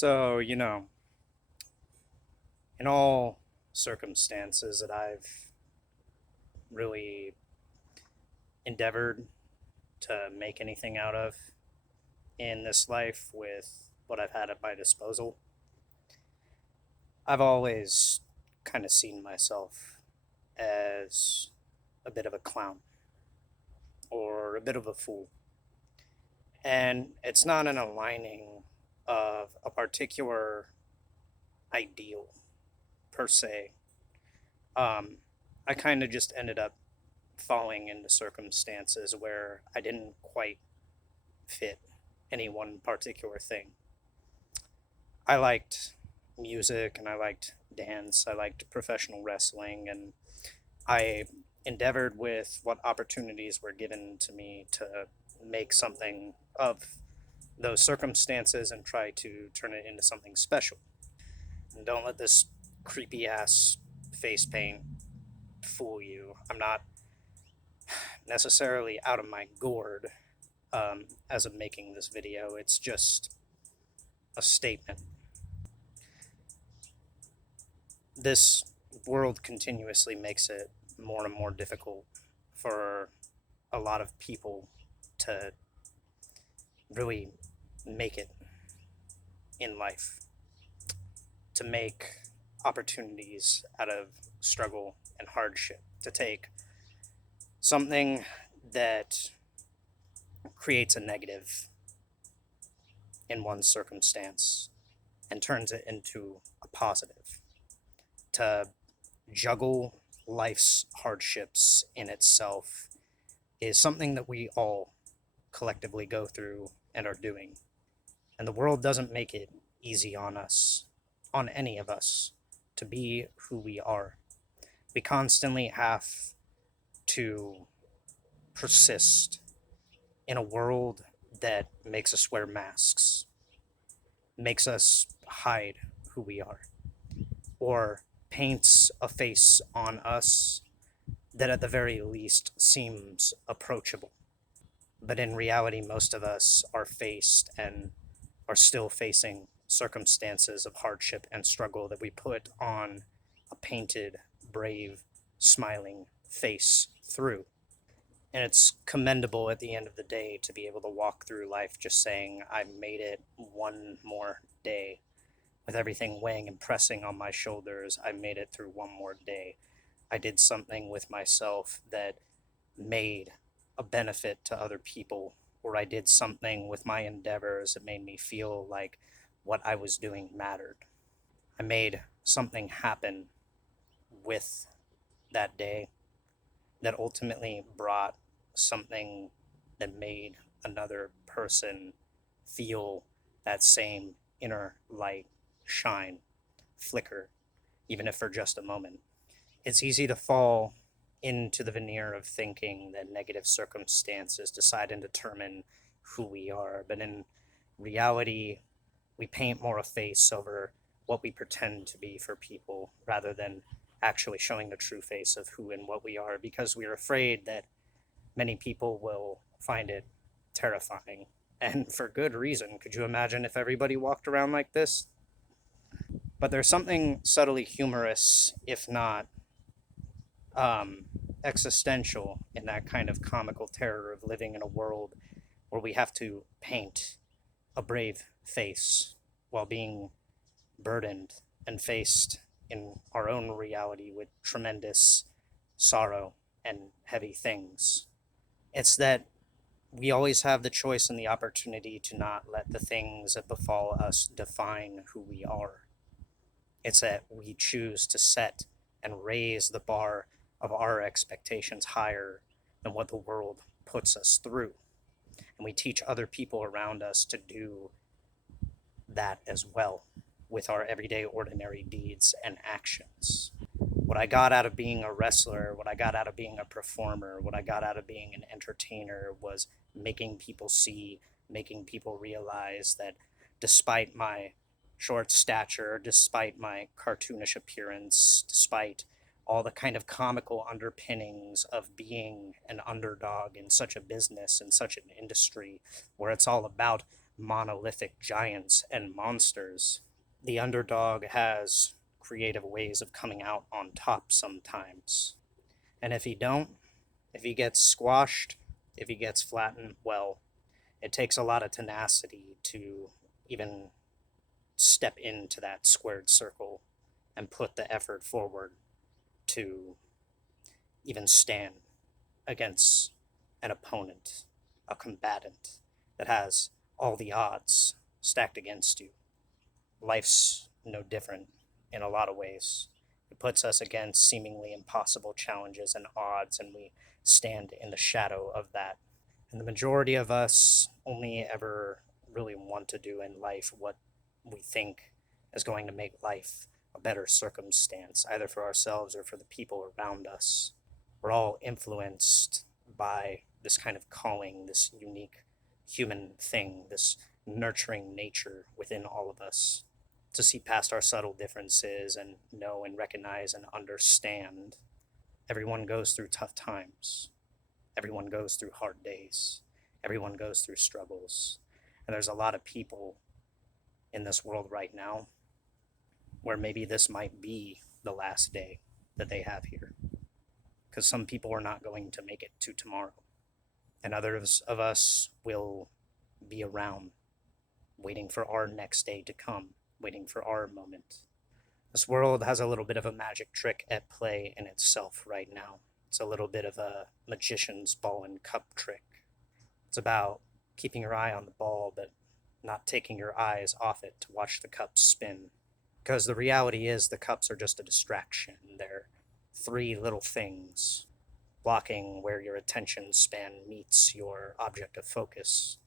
So, in all circumstances that I've really endeavored to make anything out of in this life with what I've had at my disposal, I've always kind of seen myself as a bit of a clown or a bit of a fool. And it's not an aligning of a particular ideal per se. I kind of just ended up falling into circumstances where I didn't quite fit any one particular thing. I liked music and I liked dance, I liked professional wrestling, and I endeavored with what opportunities were given to me to make something of those circumstances and try to turn it into something special. And don't let this creepy ass face paint fool you. I'm not necessarily out of my gourd as of making this video. It's just a statement. This world continuously makes it more and more difficult for a lot of people to really make it in life, to make opportunities out of struggle and hardship, to take something that creates a negative in one circumstance and turns it into a positive, to juggle life's hardships in itself is something that we all collectively go through and are doing. And the world doesn't make it easy on us, on any of us, to be who we are. We constantly have to persist in a world that makes us wear masks, makes us hide who we are, or paints a face on us that at the very least seems approachable. But in reality, most of us are faced and are still facing circumstances of hardship and struggle that we put on a painted, brave, smiling face through. And it's commendable at the end of the day to be able to walk through life just saying, I made it one more day. With everything weighing and pressing on my shoulders, I made it through one more day. I did something with myself that made a benefit to other people, or I did something with my endeavors that made me feel like what I was doing mattered. I made something happen with that day that ultimately brought something that made another person feel that same inner light shine, flicker, even if for just a moment. It's easy to fall into the veneer of thinking that negative circumstances decide and determine who we are, but in reality, we paint more a face over what we pretend to be for people rather than actually showing the true face of who and what we are because we are afraid that many people will find it terrifying. And for good reason. Could you imagine if everybody walked around like this? But there's something subtly humorous, if not um, existential, in that kind of comical terror of living in a world where we have to paint a brave face while being burdened and faced in our own reality with tremendous sorrow and heavy things. It's that we always have the choice and the opportunity to not let the things that befall us define who we are. It's that we choose to set and raise the bar of our expectations higher than what the world puts us through. And we teach other people around us to do that as well with our everyday ordinary deeds and actions. What I got out of being a wrestler, what I got out of being a performer, what I got out of being an entertainer was making people see, making people realize that despite my short stature, despite my cartoonish appearance, despite all the kind of comical underpinnings of being an underdog in such a business, in such an industry where it's all about monolithic giants and monsters, the underdog has creative ways of coming out on top sometimes. And if he gets squashed, if he gets flattened, well, it takes a lot of tenacity to even step into that squared circle and put the effort forward to even stand against an opponent, a combatant that has all the odds stacked against you. Life's no different in a lot of ways. It puts us against seemingly impossible challenges and odds, and we stand in the shadow of that. And the majority of us only ever really want to do in life what we think is going to make life a better circumstance, either for ourselves or for the people around us. We're all influenced by this kind of calling, this unique human thing, this nurturing nature within all of us, to see past our subtle differences and know and recognize and understand. Everyone goes through tough times. Everyone goes through hard days. Everyone goes through struggles. And there's a lot of people in this world right now where maybe this might be the last day that they have here. Because some people are not going to make it to tomorrow. And others of us will be around, waiting for our next day to come, waiting for our moment. This world has a little bit of a magic trick at play in itself right now. It's a little bit of a magician's ball and cup trick. It's about keeping your eye on the ball, but not taking your eyes off it to watch the cups spin. Because the reality is the cups are just a distraction. They're three little things blocking where your attention span meets your object of focus.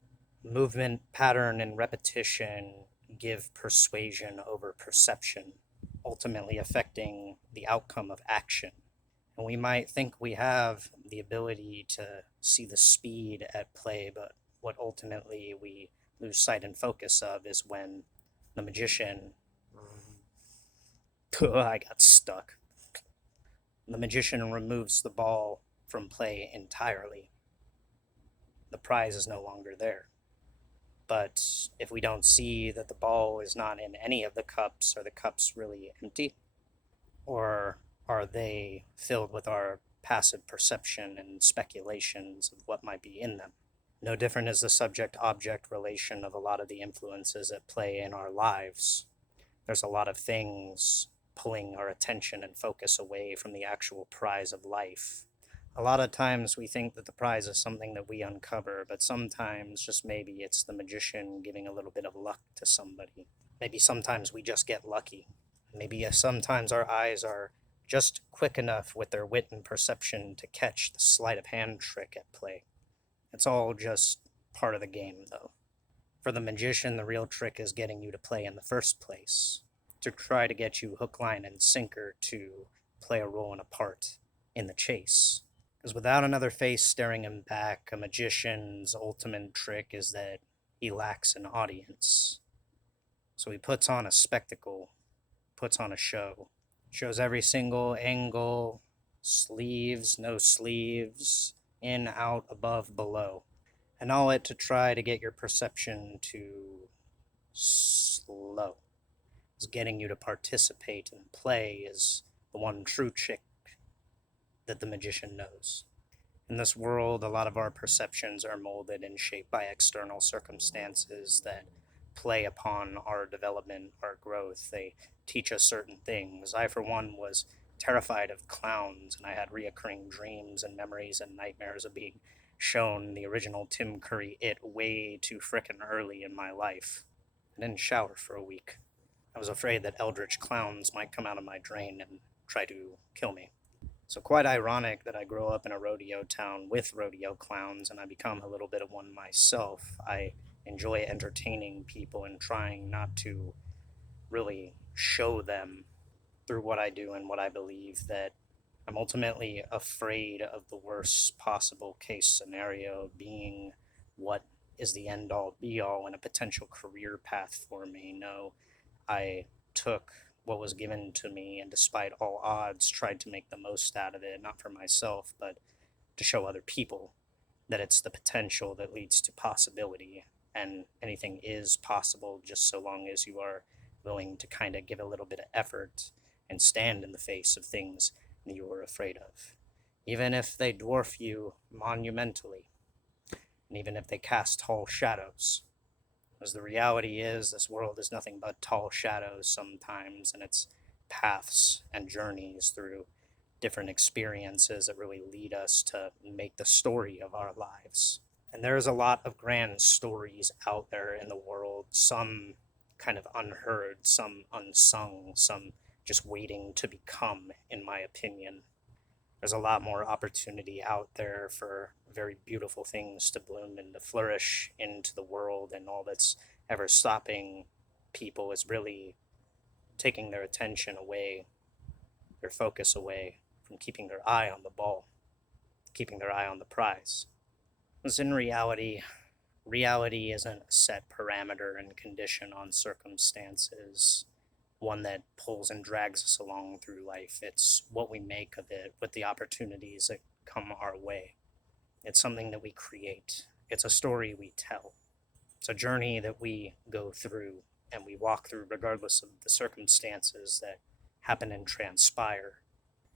Movement, pattern, and repetition give persuasion over perception, ultimately affecting the outcome of action. And we might think we have the ability to see the speed at play, but what ultimately we lose sight and focus of is when the magician. I got stuck. The magician removes the ball from play entirely. The prize is no longer there. But if we don't see that the ball is not in any of the cups, are the cups really empty? Or are they filled with our passive perception and speculations of what might be in them? No different is the subject-object relation of a lot of the influences at play in our lives. There's a lot of things pulling our attention and focus away from the actual prize of life. A lot of times we think that the prize is something that we uncover, but sometimes just maybe it's the magician giving a little bit of luck to somebody. Maybe sometimes we just get lucky. Maybe sometimes our eyes are just quick enough with their wit and perception to catch the sleight of hand trick at play. It's all just part of the game, though. For the magician, the real trick is getting you to play in the first place, to try to get you hook, line, and sinker to play a role and a part in the chase. Because without another face staring him back, a magician's ultimate trick is that he lacks an audience. So he puts on a spectacle, puts on a show, shows every single angle, sleeves, no sleeves, in, out, above, below. And all it to try to get your perception to slow. Is getting you to participate and play is the one true trick that the magician knows. In this world, a lot of our perceptions are molded and shaped by external circumstances that play upon our development, our growth. They teach us certain things. I, for one, was terrified of clowns, and I had reoccurring dreams and memories and nightmares of being shown the original Tim Curry It way too frickin' early in my life. I didn't shower for a week. I was afraid that eldritch clowns might come out of my drain and try to kill me. So quite ironic that I grow up in a rodeo town with rodeo clowns and I become a little bit of one myself. I enjoy entertaining people and trying not to really show them through what I do and what I believe that I'm ultimately afraid of the worst possible case scenario being what is the end all be all in a potential career path for me. No, I took what was given to me and despite all odds tried to make the most out of it, not for myself, but to show other people that it's the potential that leads to possibility. and anything is possible just so long as you are willing to kind of give a little bit of effort and stand in the face of things that you are afraid of, even if they dwarf you monumentally, and even if they cast tall shadows. As the reality is, this world is nothing but tall shadows sometimes, and it's paths and journeys through different experiences that really lead us to make the story of our lives. And there's a lot of grand stories out there in the world, some kind of unheard, some unsung, some just waiting to become, in my opinion. There's a lot more opportunity out there for very beautiful things to bloom and to flourish into the world, and all that's ever stopping people is really taking their attention away, their focus away from keeping their eye on the ball, keeping their eye on the prize. Because in reality isn't a set parameter and condition on circumstances, one that pulls and drags us along through life. It's what we make of it with the opportunities that come our way. It's something that we create. It's a story we tell. It's a journey that we go through and we walk through regardless of the circumstances that happen and transpire.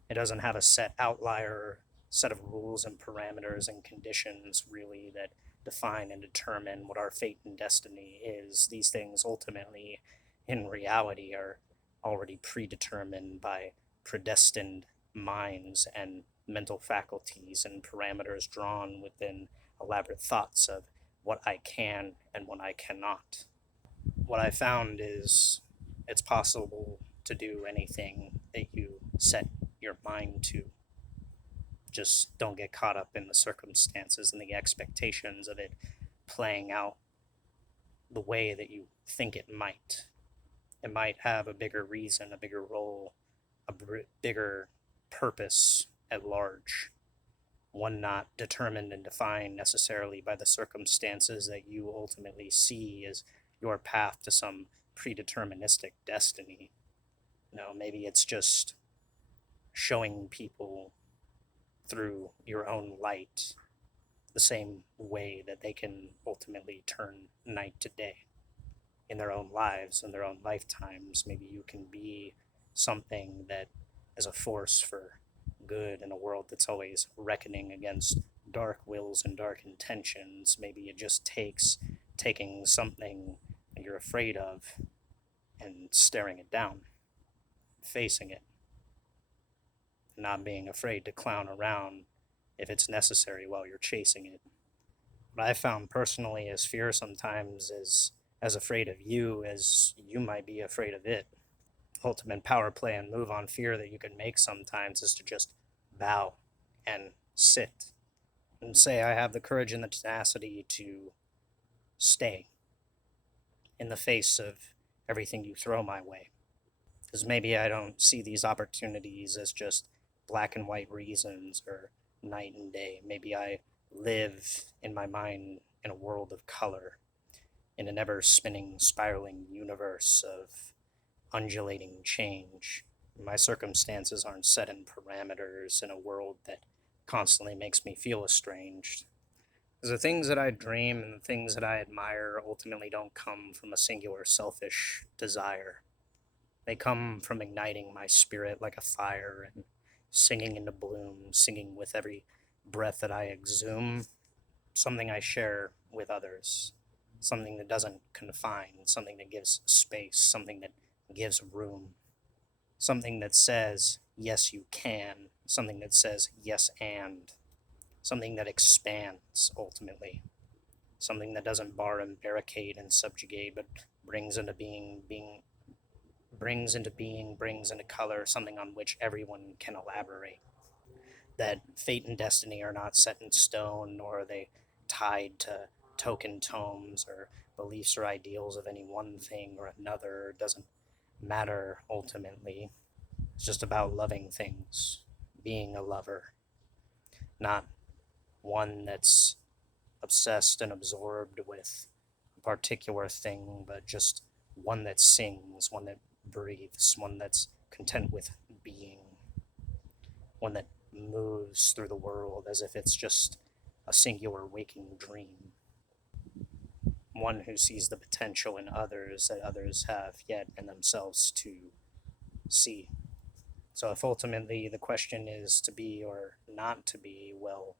It doesn't have a set outlier, set of rules and parameters and conditions really that define and determine what our fate and destiny is. These things ultimately, in reality, are already predetermined by predestined minds and mental faculties and parameters drawn within elaborate thoughts of what I can and what I cannot. What I found is it's possible to do anything that you set your mind to. Just don't get caught up in the circumstances and the expectations of it playing out the way that you think it might. It might have a bigger reason, a bigger role, a bigger purpose at large, one not determined and defined necessarily by the circumstances that you ultimately see as your path to some predeterministic destiny. Maybe it's just showing people through your own light the same way that they can ultimately turn night to day in their own lives, in their own lifetimes. Maybe you can be something that is a force for good in a world that's always reckoning against dark wills and dark intentions. Maybe it just takes taking something that you're afraid of and staring it down, facing it, not being afraid to clown around if it's necessary while you're chasing it. What I found personally is fear sometimes is as afraid of you as you might be afraid of it. Ultimate power play and move on fear that you can make sometimes is to just bow and sit and say, I have the courage and the tenacity to stay in the face of everything you throw my way. Because maybe I don't see these opportunities as just black and white reasons or night and day. Maybe I live in my mind in a world of color, in an ever spinning, spiraling universe of undulating change. My circumstances aren't set in parameters in a world that constantly makes me feel estranged. Because the things that I dream and the things that I admire ultimately don't come from a singular selfish desire. They come from igniting my spirit like a fire and singing into bloom, singing with every breath that I exhume, something I share with others, something that doesn't confine, something that gives space, something that gives room, something that says, yes, you can, something that says, yes, and, something that expands ultimately, something that doesn't bar and barricade and subjugate, but brings into brings into color, something on which everyone can elaborate. That fate and destiny are not set in stone, nor are they tied to token tomes or beliefs or ideals of any one thing or another. It doesn't matter ultimately. It's just about loving things, being a lover, not one that's obsessed and absorbed with a particular thing, but just one that sings, one that breathes, one that's content with being, one that moves through the world as if it's just a singular waking dream. one who sees the potential in others that others have yet in themselves to see. So if ultimately the question is to be or not to be, well,